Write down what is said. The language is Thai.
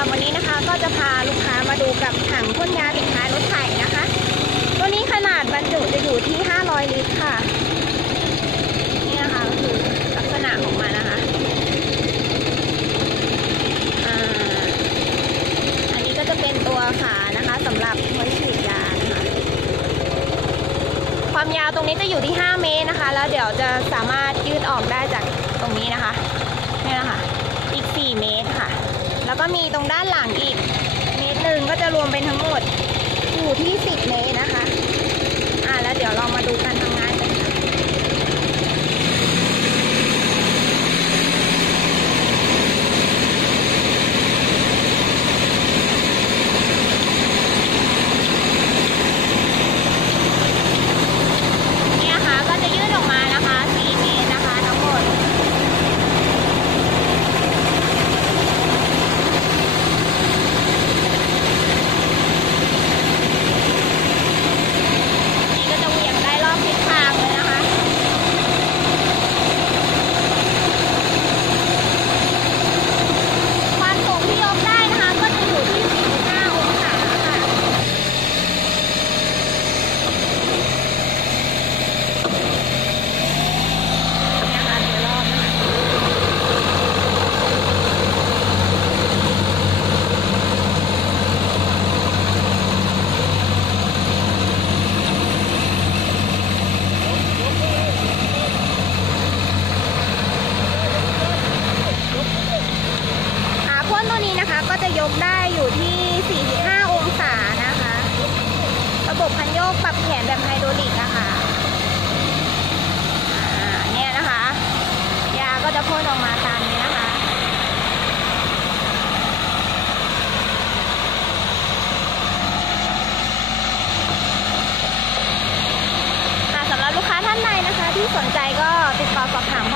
รับวันนี้นะคะก็จะพาลูกค้ามาดูกับถังพ่นยาติดท้ายรถไถนะคะตัวนี้ขนาดบรรจุจะอยู่ที่500 ลิตรค่ะนี่นะคะก็คือลักษณะของมันนะคะอันนี้ก็จะเป็นตัวขานะคะสำหรับไว้ฉีดยานะคะความยาวตรงนี้จะอยู่ที่5 เมตรนะคะแล้วเดี๋ยวจะสามารถยืดออกได้จากตรงนี้นะคะนี่นะคะอีก4 เมตรค่ะแล้วก็มีตรงด้านหลังอีกเมตรหนึ่งก็จะรวมเป็นทั้งหมดอยู่ที่10 เมตรนะคะแล้วเดี๋ยวเรามาดูการทำงานกันค่ะนี่นะคะก็จะยืดออกมานะคะ4 เมตรนะคะทั้งหมดก็จะยกได้อยู่ที่45 องศานะคะระบบคันโยกปรับแขนแบบไฮดรอลิกนะคะเนี่ยนะคะยาก็จะพ่นออกมาตามนี้นะคะสำหรับลูกค้าท่านใดนะคะที่สนใจก็ติดต่อสอบถาม